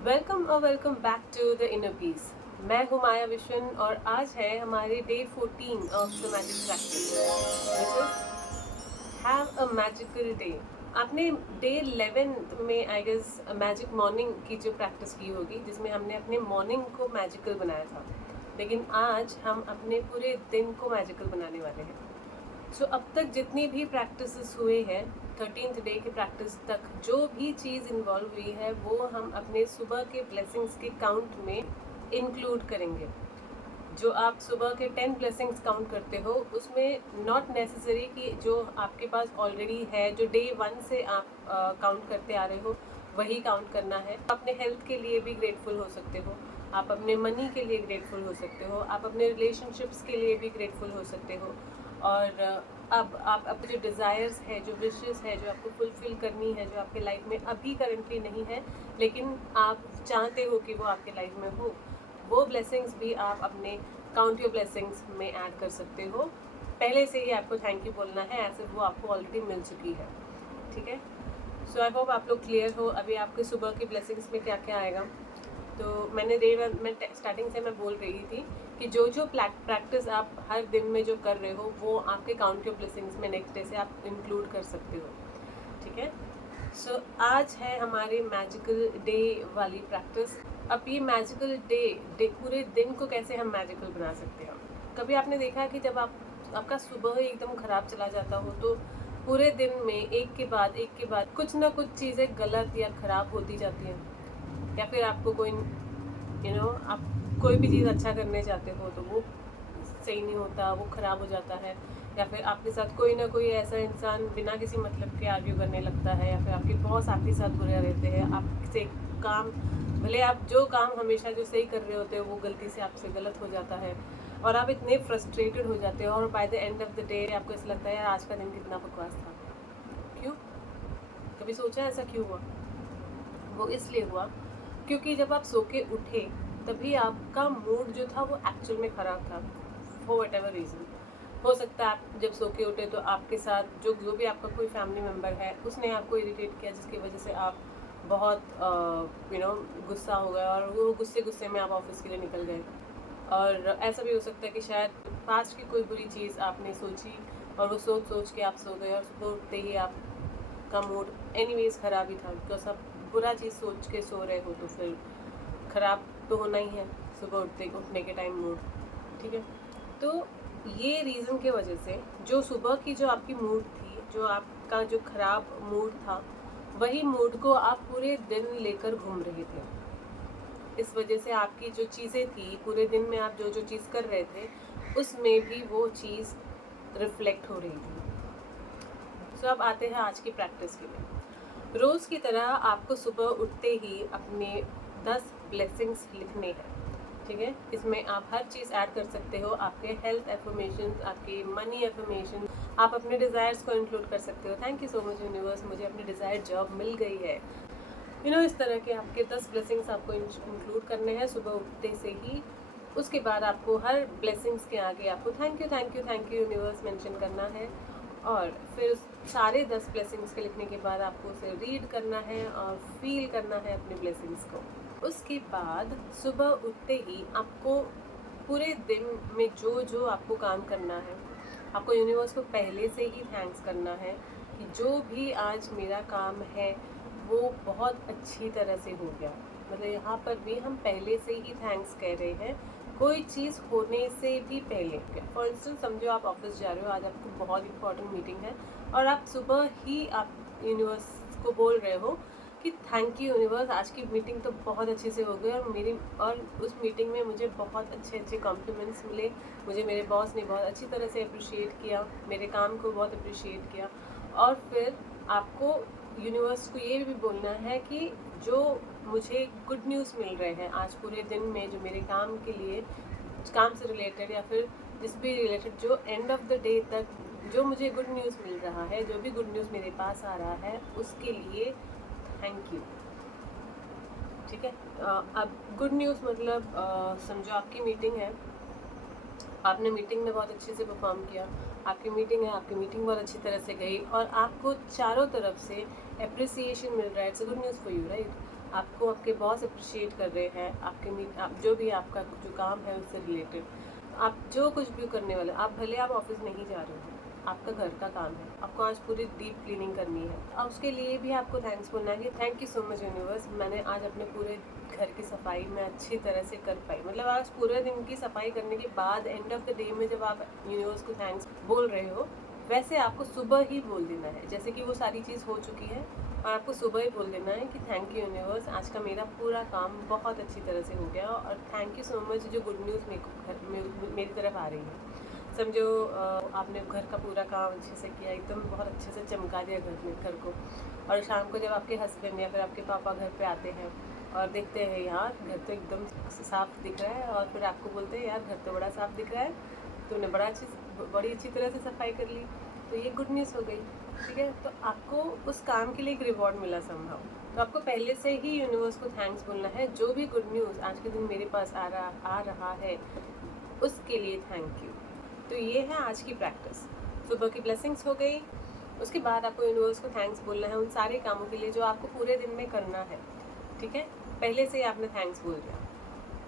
Welcome back to the inner peace. मैं हूँ माया विश्वन और आज है हमारे day 14 of the magic practice which is have a magical day. आपने डे 11 में आई गेस मैजिक मॉर्निंग की जो प्रैक्टिस की होगी जिसमें हमने अपने मॉर्निंग को मैजिकल बनाया था, लेकिन आज हम अपने पूरे दिन को मैजिकल बनाने वाले हैं। सो अब तक जितनी भी प्रैक्टिसेस हुए हैं 13th डे के प्रैक्टिस तक जो भी चीज़ इन्वॉल्व हुई है वो हम अपने सुबह के ब्लेसिंग्स के काउंट में इंक्लूड करेंगे। जो आप सुबह के 10 ब्लेसिंग्स काउंट करते हो उसमें नॉट नेसेसरी कि जो आपके पास ऑलरेडी है, जो डे 1 से आप काउंट करते आ रहे हो वही काउंट करना है। आप अपने हेल्थ के लिए भी ग्रेटफुल हो सकते हो, आप अपने मनी के लिए ग्रेटफुल हो सकते हो, आप अपने रिलेशनशिप्स के लिए भी ग्रेटफुल हो सकते हो। और अब आप अपने जो डिज़ायर्स है, जो विशेस है, जो आपको फुलफ़िल करनी है, जो आपके लाइफ में अभी करंटली नहीं है लेकिन आप चाहते हो कि वो आपके लाइफ में हो, वो ब्लेसिंग्स भी आप अपने काउंट योर ब्लेसिंग्स में ऐड कर सकते हो। पहले से ही आपको थैंक यू बोलना है, ऐसे वो आपको ऑलरेडी मिल चुकी है। ठीक है, सो आई होप आप लोग क्लियर हो। अभी आपके सुबह की ब्लेसिंग्स में क्या क्या आएगा। तो मैंने मैं स्टार्टिंग से मैं बोल रही थी कि जो जो प्रैक्टिस आप हर दिन में जो कर रहे हो वो आपके काउंट योर ब्लेसिंग्स में नेक्स्ट डे से आप इंक्लूड कर सकते हो। ठीक है, सो आज है हमारे मैजिकल डे वाली प्रैक्टिस। अब ये मैजिकल डे पूरे दिन को कैसे हम मैजिकल बना सकते हैं। कभी आपने देखा है कि जब आपका सुबह ही एकदम ख़राब चला जाता हो तो पूरे दिन में एक के बाद कुछ ना कुछ चीज़ें गलत या ख़राब होती जाती हैं, या फिर आपको कोई आप कोई भी चीज़ अच्छा करने चाहते हो तो वो सही नहीं होता, वो ख़राब हो जाता है, या फिर आपके साथ कोई ना कोई ऐसा इंसान बिना किसी मतलब के आर्ग्यू करने लगता है, या फिर आपके बॉस आपके साथ बुरे रहते हैं, आपसे काम भले आप जो काम हमेशा जो सही कर रहे होते हो वो गलती से आपसे गलत हो जाता है और आप इतने फ्रस्ट्रेटेड हो जाते हो और by the end of the day आपको ऐसा लगता है यार आज का दिन कितना बकवास था। क्यों? कभी सोचा ऐसा क्यों हुआ? वो इसलिए हुआ क्योंकि जब आप सो के उठे तभी आपका मूड जो था वो एक्चुअल में ख़राब था, फॉर वट एवर रीज़न। हो सकता है आप जब सो के उठे तो आपके साथ जो भी आपका कोई फैमिली मेम्बर है उसने आपको इरिटेट किया जिसकी वजह से आप बहुत गुस्सा हो गए और वो गुस्से में आप ऑफिस के लिए निकल गए। और ऐसा भी हो सकता है कि शायद पास्ट की कोई बुरी चीज़ आपने सोची और वो सोच के आप सो गए और सुबह उठते ही आपका मूड एनीवेज ख़राब ही था, बिकॉज आप बुरा चीज़ सोच के सो रहे हो तो फिर ख़राब तो होना ही है सुबह उठने के टाइम मूड। ठीक है, तो ये रीज़न के वजह से जो सुबह की जो आपकी मूड थी, जो आपका जो ख़राब मूड था, वही मूड को आप पूरे दिन लेकर घूम रहे थे। इस वजह से आपकी जो चीज़ें थी पूरे दिन में आप जो जो चीज़ कर रहे थे उसमें भी वो चीज़ रिफ्लेक्ट हो रही थी। सो अब आते हैं आज की प्रैक्टिस के लिए। रोज़ की तरह आपको सुबह उठते ही अपने 10 ब्लेसिंग्स लिखने हैं। ठीक है, इसमें आप हर चीज़ ऐड कर सकते हो, आपके हेल्थ एफर्मेशन, आपके मनी एफर्मेशन, आप अपने डिज़ायर्स को इंक्लूड कर सकते हो। Thank you so much universe, मुझे अपनी डिज़ायर्ड जॉब मिल गई है। इस तरह के आपके 10 ब्लेसिंग्स आपको इंक्लूड करने हैं सुबह उठते से ही। उसके बाद आपको हर ब्लेसिंग्स के आगे आपको थैंक यू यूनिवर्स मेंशन करना है और फिर सारे 10 ब्लेसिंग्स के लिखने के बाद आपको उसे रीड करना है और फील करना है अपने ब्लेसिंग्स को। उसके बाद सुबह उठते ही आपको पूरे दिन में जो जो आपको काम करना है, आपको यूनिवर्स को पहले से ही थैंक्स करना है कि जो भी आज मेरा काम है वो बहुत अच्छी तरह से हो गया। मतलब यहाँ पर भी हम पहले से ही थैंक्स कह रहे हैं, कोई चीज़ होने से भी पहले। फॉर इंस्टेंस समझो आप ऑफिस जा रहे हो, आज आपको बहुत इंपॉर्टेंट मीटिंग है और आप सुबह ही आप यूनिवर्स को बोल रहे हो कि थैंक यू यूनिवर्स, आज की मीटिंग तो बहुत अच्छे से हो गई और उस मीटिंग में मुझे बहुत अच्छे अच्छे कॉम्प्लीमेंट्स मिले, मुझे मेरे बॉस ने बहुत अच्छी तरह से अप्रिशिएट किया, मेरे काम को बहुत अप्रिशिएट किया। और फिर आपको यूनिवर्स को ये भी बोलना है कि जो मुझे गुड न्यूज़ मिल रहे हैं आज पूरे दिन में, जो मेरे काम के लिए, काम से रिलेटेड या फिर जिस भी रिलेटेड, जो एंड ऑफ द डे तक जो मुझे गुड न्यूज़ मिल रहा है, जो भी गुड न्यूज़ मेरे पास आ रहा है उसके लिए थैंक यू। ठीक है, अब गुड न्यूज़ मतलब समझो आपकी मीटिंग है, आपने मीटिंग में बहुत अच्छे से परफॉर्म किया, आपकी मीटिंग है, आपकी मीटिंग बहुत अच्छी तरह से गई और आपको चारों तरफ से अप्रिसिएशन मिल रहा है। It's a good news for you, right? आपको आपके बॉस अप्रिशिएट कर रहे हैं, आप जो भी आपका जो काम है उससे रिलेटेड, आप जो कुछ भी करने वाले, आप भले आप ऑफिस नहीं जा रहे हो, आपका घर का काम है, आपको आज पूरी डीप क्लीनिंग करनी है, और उसके लिए भी आपको थैंक्स बोलना है कि thank you so much universe, मैंने आज अपने पूरे घर की सफाई मैं अच्छी तरह से कर पाई। मतलब आज पूरे दिन की सफाई करने के बाद एंड ऑफ द डे में जब आप यूनिवर्स को थैंक्स बोल रहे हो, वैसे आपको सुबह ही बोल देना है, जैसे कि वो सारी चीज़ हो चुकी है, और आपको सुबह ही बोल देना है कि थैंक यू यूनिवर्स, आज का मेरा पूरा काम बहुत अच्छी तरह से हो गया, और थैंक यू सो मच जो गुड न्यूज़ मेरी तरफ आ रही है। समझो आपने घर का पूरा काम अच्छे से किया, एकदम बहुत अच्छे से चमका दिया घर को, और शाम को जब आपके हस्बैंड या फिर आपके पापा घर पे आते हैं और देखते हैं यार घर तो एकदम साफ दिख रहा है, और फिर आपको बोलते हैं यार घर तो बड़ा साफ दिख रहा है, तूने बड़ी अच्छी तरह से सफाई कर ली, तो ये गुड न्यूज़ हो गई। ठीक है, तो आपको उस काम के लिए एक रिवॉर्ड मिला समहाउ, तो आपको पहले से ही यूनिवर्स को थैंक्स बोलना है, जो भी गुड न्यूज़ आज के दिन मेरे पास आ रहा है उसके लिए थैंक यू। तो ये है आज की प्रैक्टिस। सुबह की ब्लेसिंग्स हो गई, उसके बाद आपको यूनिवर्स को थैंक्स बोलना है उन सारे कामों के लिए जो आपको पूरे दिन में करना है। ठीक है, पहले से ही आपने थैंक्स बोल दिया।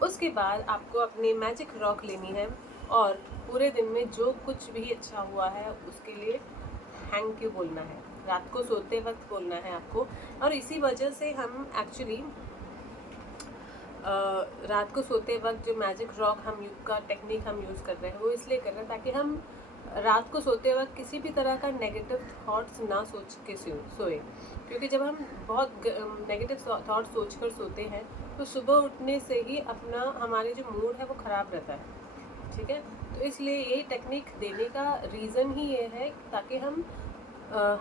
उसके बाद आपको अपनी मैजिक रॉक लेनी है और पूरे दिन में जो कुछ भी अच्छा हुआ है उसके लिए थैंक यू बोलना है, रात को सोते वक्त बोलना है आपको। और इसी वजह से हम एक्चुअली रात को सोते वक्त जो मैजिक रॉक का टेक्निक हम यूज़ कर रहे हैं वो इसलिए कर रहे हैं ताकि हम रात को सोते वक्त किसी भी तरह का नेगेटिव थॉट्स ना सोच के सोए, क्योंकि जब हम बहुत नेगेटिव थॉट सोच कर सोते हैं तो सुबह उठने से ही हमारे जो मूड है वो ख़राब रहता है। ठीक है, तो इसलिए यही टेक्निक देने का रीज़न ही ये है ताकि हम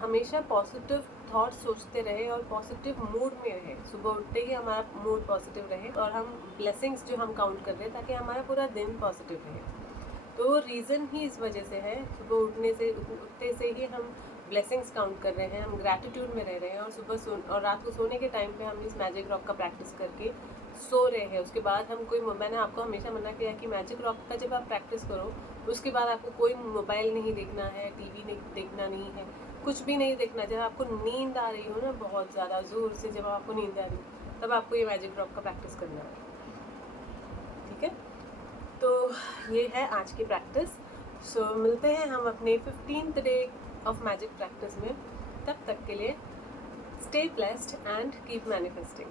हमेशा पॉजिटिव थॉट्स सोचते रहे और पॉजिटिव मूड में रहे, सुबह उठते ही हमारा मूड पॉजिटिव रहे, और हम ब्लेसिंग्स जो हम काउंट कर रहे हैं ताकि हमारा पूरा दिन पॉजिटिव रहे। तो रीज़न ही इस वजह से है, सुबह उठते से ही हम ब्लेसिंग्स काउंट कर रहे हैं, हम ग्रैटिट्यूड में रह रहे हैं, और और रात को सोने के टाइम पे हम इस मैजिक रॉक का प्रैक्टिस करके सो रहे हैं। उसके बाद मैंने आपको हमेशा मना किया कि मैजिक रॉक का जब आप प्रैक्टिस करो उसके बाद आपको कोई मोबाइल नहीं देखना है, टीवी नहीं देखना नहीं है, कुछ भी नहीं देखना। जब आपको नींद आ रही हो ना बहुत ज़्यादा ज़ोर से, जब आपको नींद आ रही हो तब आपको ये मैजिक ड्रॉप का प्रैक्टिस करना है। ठीक है, तो ये है आज की प्रैक्टिस। सो मिलते हैं हम अपने 15th day of magic practice में। तब तक के लिए stay blessed and keep manifesting.